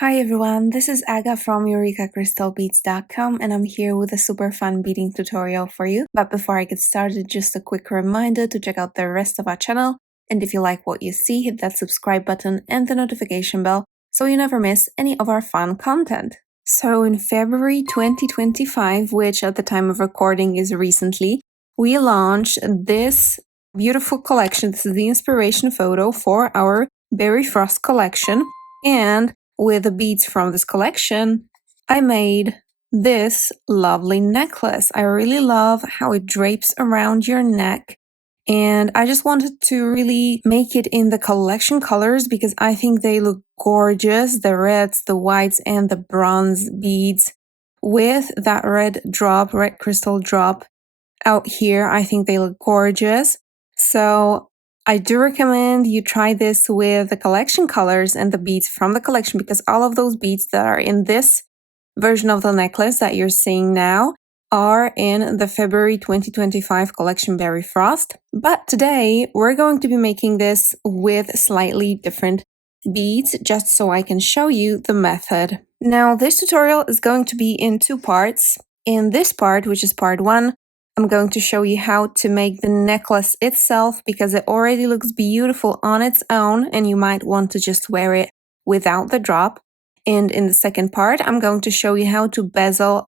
Hi everyone, this is Aga from EurekaCrystalBeads.com and I'm here with a super fun beading tutorial for you. But before I get started, just a quick reminder to check out the rest of our channel, and if you like what you see, hit that subscribe button and the notification bell so you never miss any of our fun content. So in February 2025, which at the time of recording is recently, we launched this beautiful collection. This is the inspiration photo for our Berry Frost collection, and with the beads from this collection, I made this lovely necklace. I really love how it drapes around your neck, and I just wanted to really make it in the collection colors because I think they look gorgeous. The reds, the whites, and the bronze beads with that red crystal drop out here. I think they look gorgeous. So I do recommend you try this with the collection colors and the beads from the collection, because all of those beads that are in this version of the necklace that you're seeing now are in the February 2025 collection Berry Frost. But today we're going to be making this with slightly different beads, just so I can show you the method. Now this tutorial is going to be in two parts. In this part, which is part 1, I'm going to show you how to make the necklace itself, because it already looks beautiful on its own and you might want to just wear it without the drop. And in the second part, I'm going to show you how to bezel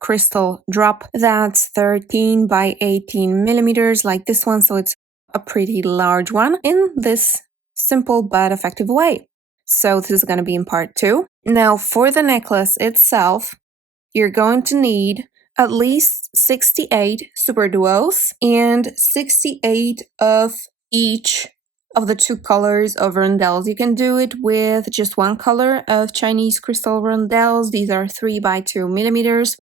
crystal drop that's 13 by 18 millimeters like this one, so it's a pretty large one, in this simple but effective way. So this is going to be in part 2. Now for the necklace itself, you're going to need at least 68 SuperDuos and 68 of each of the 2 colors of rondelles. You can do it with just one color of Chinese crystal rondelles. These are 3 by 2 millimeters.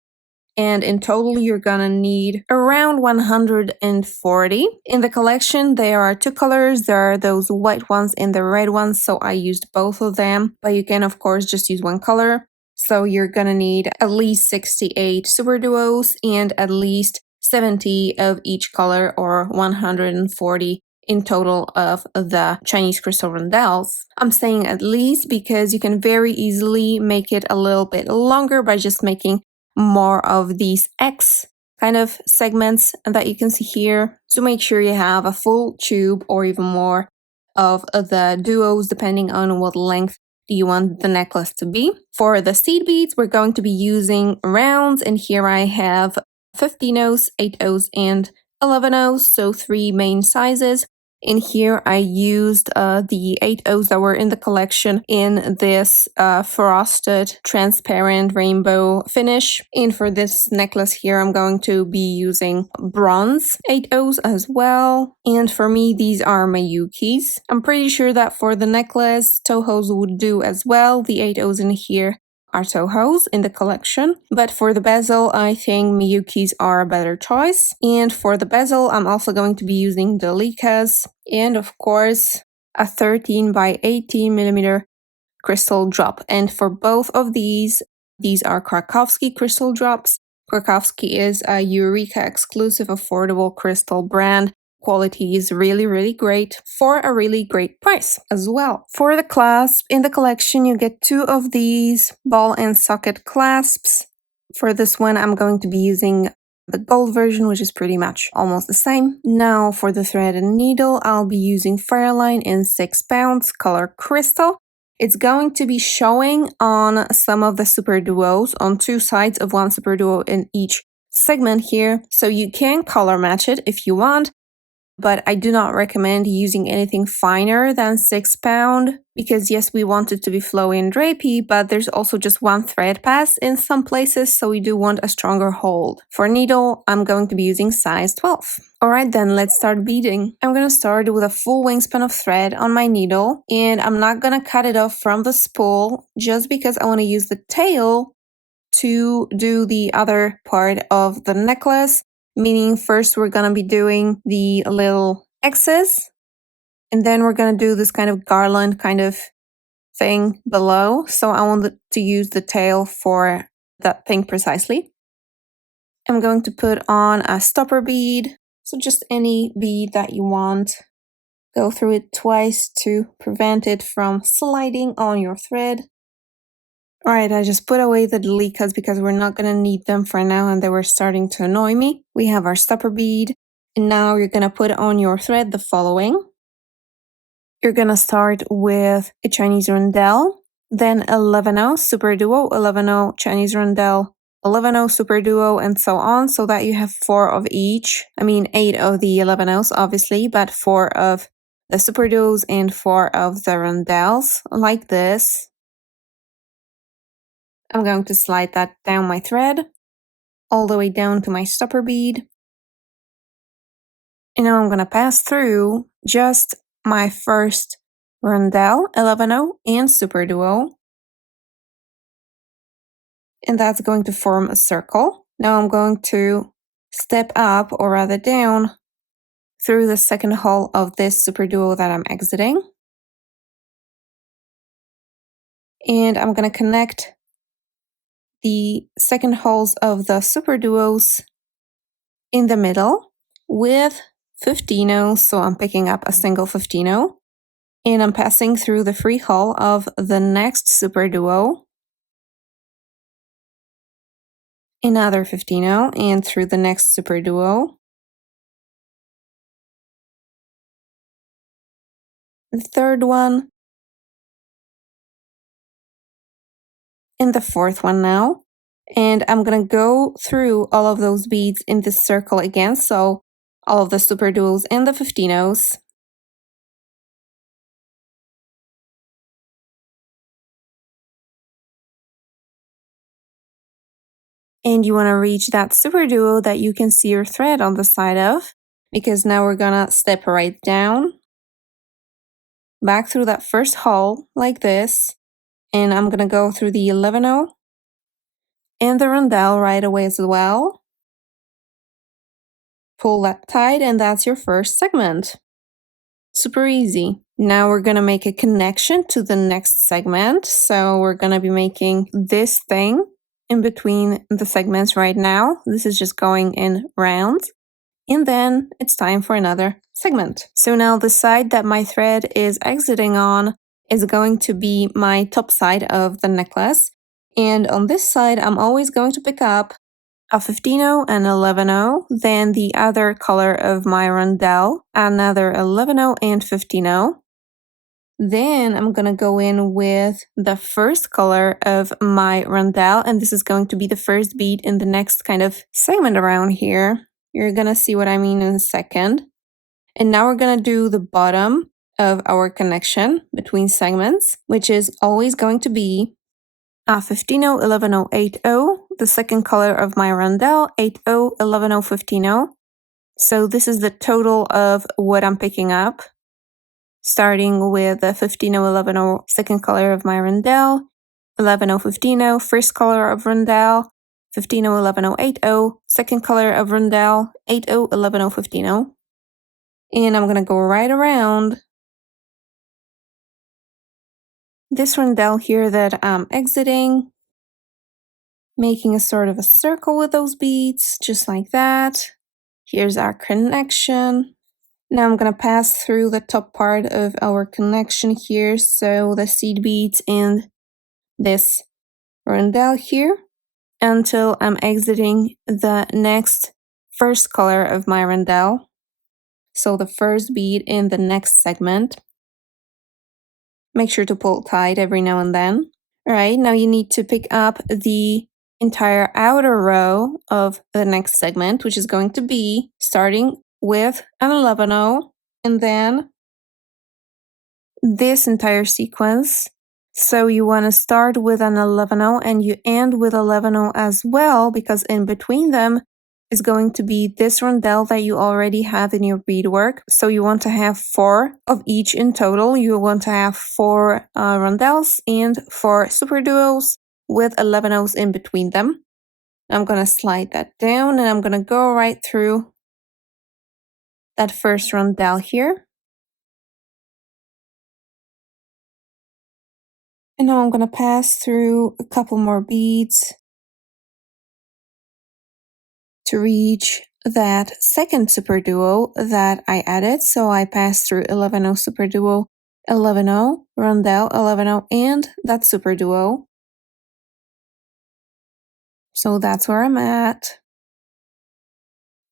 And in total, you're gonna need around 140. In the collection, there are 2 colors. There are those white ones and the red ones, so I used both of them. But you can, of course, just use one color. So you're gonna need at least 68 SuperDuos and at least 70 of each color, or 140 in total of the Chinese crystal rondelles. I'm saying at least because you can very easily make it a little bit longer by just making more of these X kind of segments that you can see here, to make sure you have a full tube or even more of the duos, depending on what length you want the necklace to be. For the seed beads, we're going to be using rounds, and here I have 15 O's, 8 O's, and 11 O's, so 3 main sizes. In here, I used the 8 O's that were in the collection in this frosted transparent rainbow finish. And for this necklace here, I'm going to be using bronze 8 O's as well. And for me, these are Miyuki's. I'm pretty sure that for the necklace, Toho's would do as well. The 8 O's in here are Toho's in the collection, but for the bezel, I think Miyuki's are a better choice. And for the bezel, I'm also going to be using Delica's, and of course a 13 by 18 millimeter crystal drop. And for both of these are Krakowski crystal drops. Krakowski is a Eureka exclusive affordable crystal brand. Quality is really, really great for a really great price as well. For the clasp, in the collection, you get 2 of these ball and socket clasps. For this one, I'm going to be using the gold version, which is pretty much almost the same. Now for the thread and needle, I'll be using Fairline in 6 pounds color crystal. It's going to be showing on some of the SuperDuos on 2 sides of one SuperDuo in each segment here, so you can color match it if you want. But I do not recommend using anything finer than 6 pound, because yes, we want it to be flowy and drapey, but there's also just one thread pass in some places, so we do want a stronger hold. For needle, I'm going to be using size 12. Alright then, let's start beading. I'm going to start with a full wingspan of thread on my needle, and I'm not going to cut it off from the spool, just because I want to use the tail to do the other part of the necklace. Meaning first we're going to be doing the little X's, and then we're going to do this kind of garland kind of thing below. So I want to use the tail for that thing precisely. I'm going to put on a stopper bead, so just any bead that you want. Go through it twice to prevent it from sliding on your thread. Alright, I just put away the delete cuts because we're not going to need them for now and they were starting to annoy me. We have our stopper bead, and now you're going to put on your thread the following. You're going to start with a Chinese rondelle, then 11-0 super duo, 11-0 Chinese rondelle, 11-0 super duo, and so on, so that you have 4 of each. I mean 8 of the 11-0s obviously, but 4 of the super duos and 4 of the rondelles, like this. I'm going to slide that down my thread, all the way down to my stopper bead. And now I'm going to pass through just my first rondelle, 11-0 and super duo. And that's going to form a circle. Now I'm going to step up, or rather down, through the second hole of this super duo that I'm exiting. And I'm going to connect the second holes of the super duos in the middle with 15-0, so I'm picking up a single 15-0, and I'm passing through the free hole of the next super duo, another 15-0, and through the next super duo, the third one, and the fourth one now. And I'm gonna go through all of those beads in this circle again, so all of the super duos and the 15-0s. And you want to reach that super duo that you can see your thread on the side of, because now we're gonna step right down, back through that first hole like this, and I'm gonna go through the 11-0 and the rondelle right away as well. Pull that tight, and that's your first segment. Super easy. Now we're gonna make a connection to the next segment. So we're gonna be making this thing in between the segments right now. This is just going in rounds. And then it's time for another segment. So now the side that my thread is exiting on is going to be my top side of the necklace. And on this side, I'm always going to pick up a 15-0 and 11-0, then the other color of my rondelle, another 11-0 and 15-0. Then I'm gonna go in with the first color of my rondelle, and this is going to be the first bead in the next kind of segment around here. You're gonna see what I mean in a second. And now we're gonna do the bottom of our connection between segments, which is always going to be a 15-0, 11-0, 8-0, the second color of my rondelle, 8-0, 11-0, 15-0. So this is the total of what I'm picking up, starting with the 15-0, 11-0, second color of my rondelle, 11-0, 15-0, first color of rondelle, 15-0, 11-0, 8-0, second color of rondelle, 8-0, 11-0, 15-0. And I'm gonna go right around this rondelle here that I'm exiting, making a sort of a circle with those beads, just like that. Here's our connection. Now I'm gonna pass through the top part of our connection here, so the seed beads and this rondelle here, until I'm exiting the next first color of my rondelle. So the first bead in the next segment. Make sure to pull tight every now and then. All right, now you need to pick up the entire outer row of the next segment, which is going to be starting with an 11-0, and then this entire sequence. So you want to start with an 11-0 and you end with 11-0 as well, because in between them is going to be this rondelle that you already have in your beadwork. So you want to have 4 of each in total. You want to have 4 rondelles and 4 super duos with 11-0s in between them. I'm going to slide that down and I'm going to go right through that first rondelle here. And now I'm going to pass through a couple more beads to reach that second super duo that I added. So I passed through 11-0 super duo, 11-0 rondelle, 11-0, and that super duo. So that's where I'm at.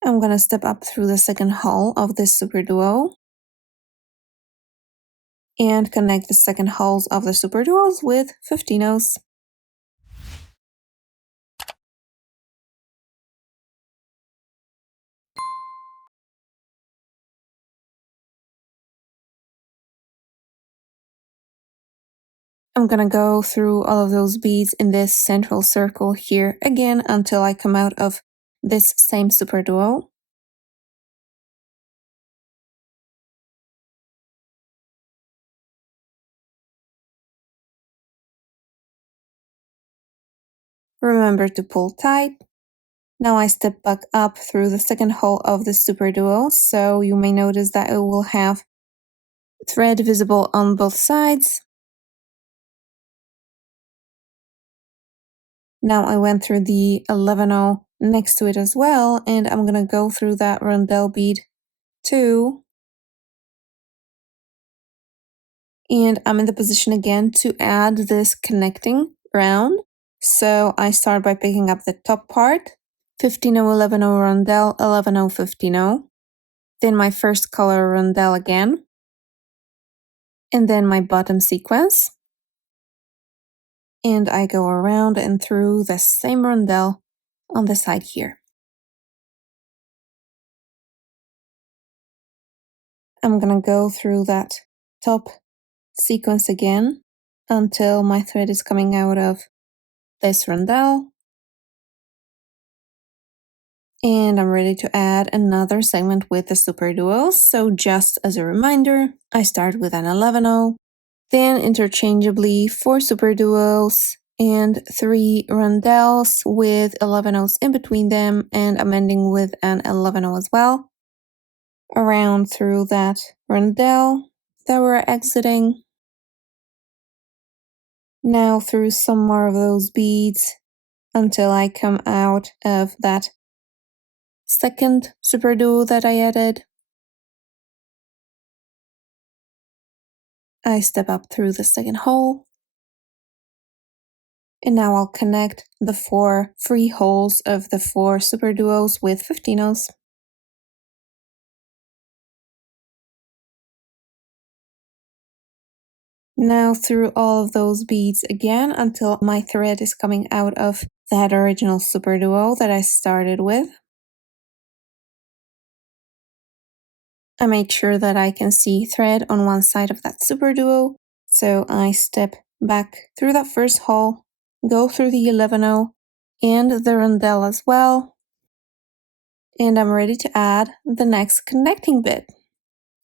I'm gonna step up through the second hull of this SuperDuo and connect the second hulls of the SuperDuos with 15-0s. I'm gonna go through all of those beads in this central circle here again until I come out of this same SuperDuo. Remember to pull tight. Now I step back up through the second hull of the SuperDuo, so you may notice that it will have thread visible on both sides. Now I went through the 11-0 next to it as well, and I'm gonna go through that rondelle bead too. And I'm in the position again to add this connecting round. So I start by picking up the top part, 15-0, 11-0 rondelle, 11-0, 15-0. Then my first color rondelle again. And then my bottom sequence. And I go around and through the same rondelle on the side here. I'm gonna go through that top sequence again until my thread is coming out of this rondelle. And I'm ready to add another segment with the SuperDuos. So just as a reminder, I start with an 11-0, then interchangeably 4 SuperDuos and 3 rondelles with 11-0s in between them, and I'm ending with an 11-0 as well. Around through that rondelle that we're exiting. Now through some more of those beads until I come out of that second SuperDuo that I added. I step up through the second hole. And now I'll connect the 4 free holes of the 4 SuperDuos with 15-0s. Now through all of those beads again until my thread is coming out of that original SuperDuo that I started with. I made sure that I can see thread on one side of that SuperDuo, so I step back through that first hole, go through the 11-0 and the rondelle as well, and I'm ready to add the next connecting bit.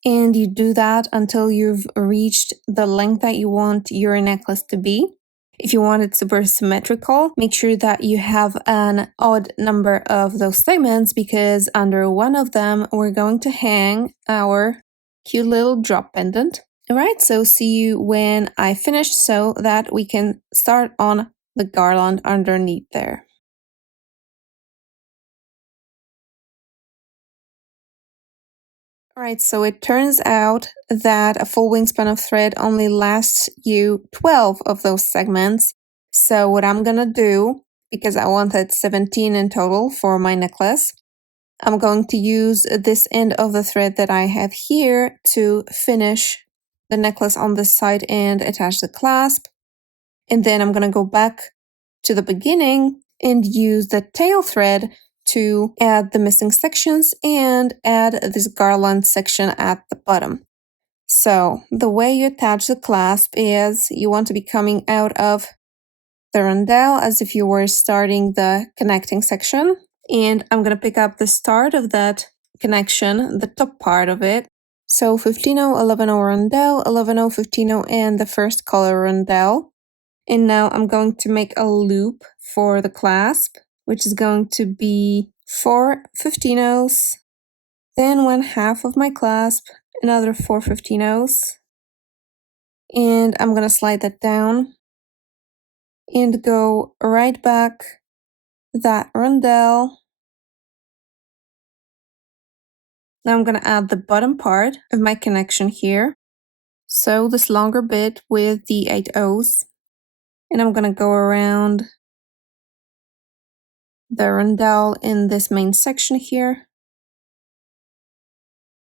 And you do that until you've reached the length that you want your necklace to be. If you want it super symmetrical, make sure that you have an odd number of those segments, because under one of them, we're going to hang our cute little drop pendant. All right, so see you when I finish so that we can start on the garland underneath there. Alright, so it turns out that a full wingspan of thread only lasts you 12 of those segments. So what I'm gonna do, because I wanted 17 in total for my necklace, I'm going to use this end of the thread that I have here to finish the necklace on this side and attach the clasp. And then I'm gonna go back to the beginning and use the tail thread to add the missing sections and add this garland section at the bottom. So the way you attach the clasp is you want to be coming out of the rondelle as if you were starting the connecting section. And I'm going to pick up the start of that connection, the top part of it. So 15-0, 11-0 rondelle, 11-0, 15-0, and the first color rondelle. And now I'm going to make a loop for the clasp, which is going to be 4 15-0s, then 1/2 of my clasp, another 4 15-0s, and I'm going to slide that down and go right back that rondelle. Now I'm going to add the bottom part of my connection here. So this longer bit with the 8 O's, and I'm going to go around the rondelle in this main section here.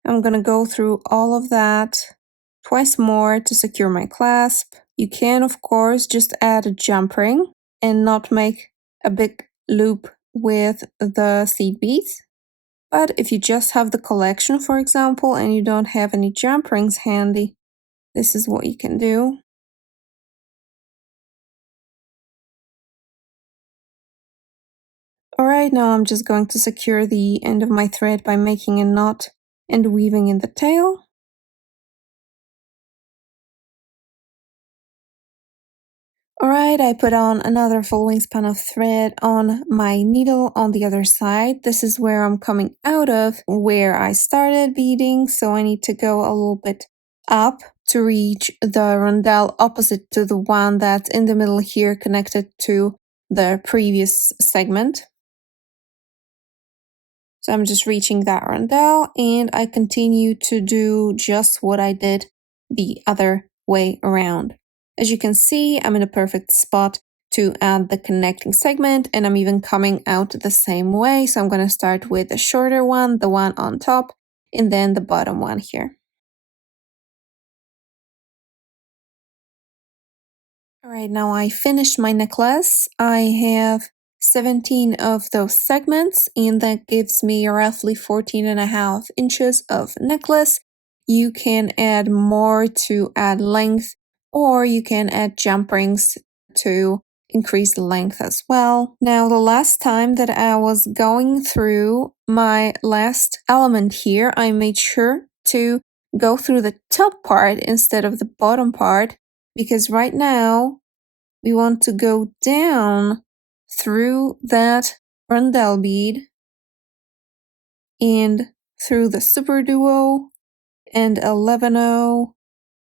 I'm gonna go through all of that twice more to secure my clasp. You can, of course, just add a jump ring and not make a big loop with the seed beads. But if you just have the collection, for example, and you don't have any jump rings handy, this is what you can do. Alright, now I'm just going to secure the end of my thread by making a knot and weaving in the tail. Alright, I put on another full wingspan of thread on my needle on the other side. This is where I'm coming out of where I started beading, so I need to go a little bit up to reach the rondelle opposite to the one that's in the middle here connected to the previous segment. So I'm just reaching that rondelle and I continue to do just what I did the other way around. As you can see, I'm in a perfect spot to add the connecting segment and I'm even coming out the same way. So I'm going to start with the shorter one, the one on top, and then the bottom one here. Alright, now I finished my necklace. I have 17 of those segments and that gives me roughly 14.5 inches of necklace. You can add more to add length or you can add jump rings to increase the length as well. Now the last time that I was going through my last element here, I made sure to go through the top part instead of the bottom part because right now we want to go down through that rondelle bead and through the SuperDuo and 11-0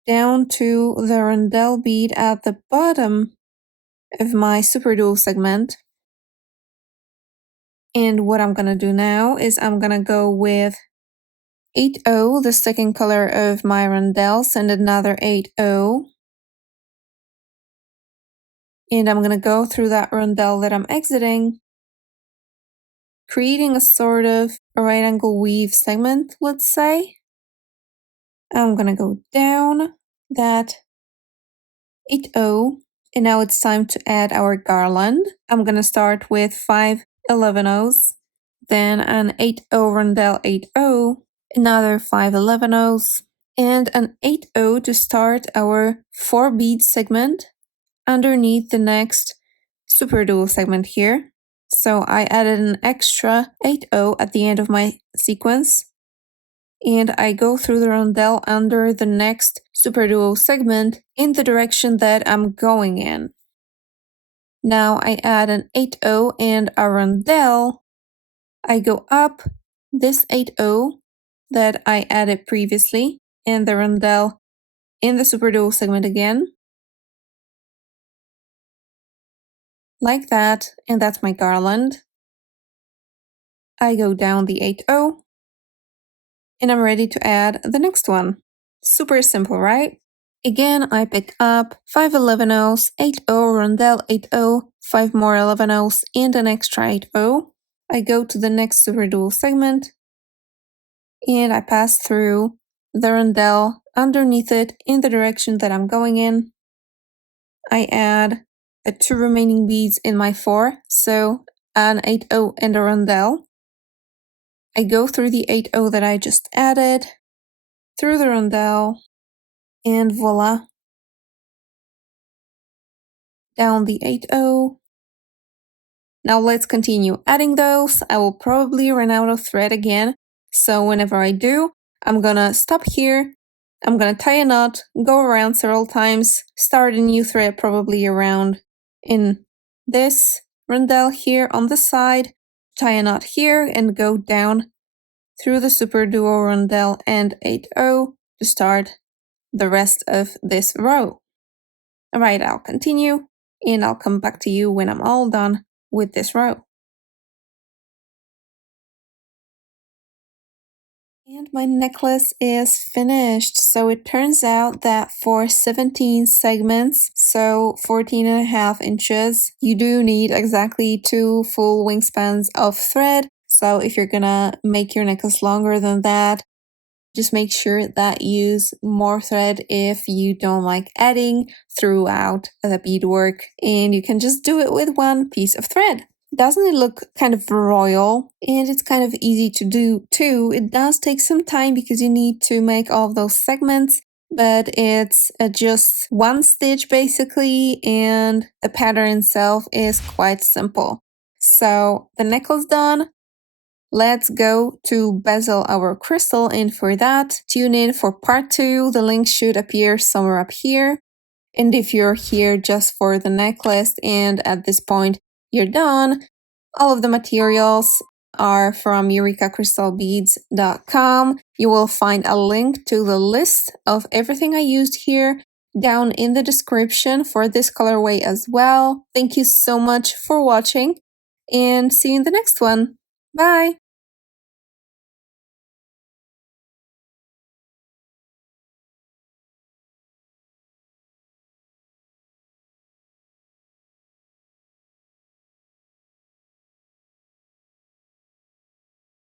down to the rondelle bead at the bottom of my SuperDuo segment. And what I'm gonna do now is I'm gonna go with 8-0, the second color of my rondelles, and another 8-0. And I'm gonna go through that rondelle that I'm exiting, creating a sort of a right angle weave segment, let's say. I'm gonna go down that 8-0, and now it's time to add our garland. I'm gonna start with 5 11-0s, then an 8-0 rondelle 8-0, another 5 11-0s, and an 8-0 to start our 4 bead segment underneath the next SuperDuo segment here. So I added an extra 8-0 at the end of my sequence and I go through the rondelle under the next SuperDuo segment in the direction that I'm going in. Now I add an 8-0 and a rondelle. I go up this 8-0 that I added previously and the rondelle in the SuperDuo segment again. Like that, and that's my garland. I go down the 8-0 and I'm ready to add the next one. Super simple, right? Again, I pick up 5 11-0s, 8-0, rondelle 8-0, 5 more 11-0s, and an extra 8-0. I go to the next SuperDuo segment, and I pass through the rondelle underneath it in the direction that I'm going in. I add the 2 remaining beads in my 4, so an 8-0 and a rondelle. I go through the 8-0 that I just added, through the rondelle, and voila. Down the 8-0. Now let's continue adding those. I will probably run out of thread again, so whenever I do, I'm gonna stop here, I'm gonna tie a knot, go around several times, start a new thread probably around in this rondelle here on the side, tie a knot here and go down through the SuperDuo rondelle and 8-0 to start the rest of this row. Alright, I'll continue and I'll come back to you when I'm all done with this row. And my necklace is finished. So it turns out that for 17 segments, so 14.5 inches, you do need exactly 2 full wingspans of thread. So if you're gonna make your necklace longer than that, just make sure that you use more thread if you don't like adding throughout the beadwork, and you can just do it with one piece of thread. Doesn't it look kind of royal? And it's kind of easy to do too. It does take some time because you need to make all of those segments, but it's just one stitch basically, and the pattern itself is quite simple. So the necklace done. Let's go to bezel our crystal, and for that, tune in for part 2. The link should appear somewhere up here. And if you're here just for the necklace and at this point you're done, all of the materials are from eurekacrystalbeads.com. You will find a link to the list of everything I used here down in the description for this colorway as well. Thank you so much for watching, and see you in the next one. Bye!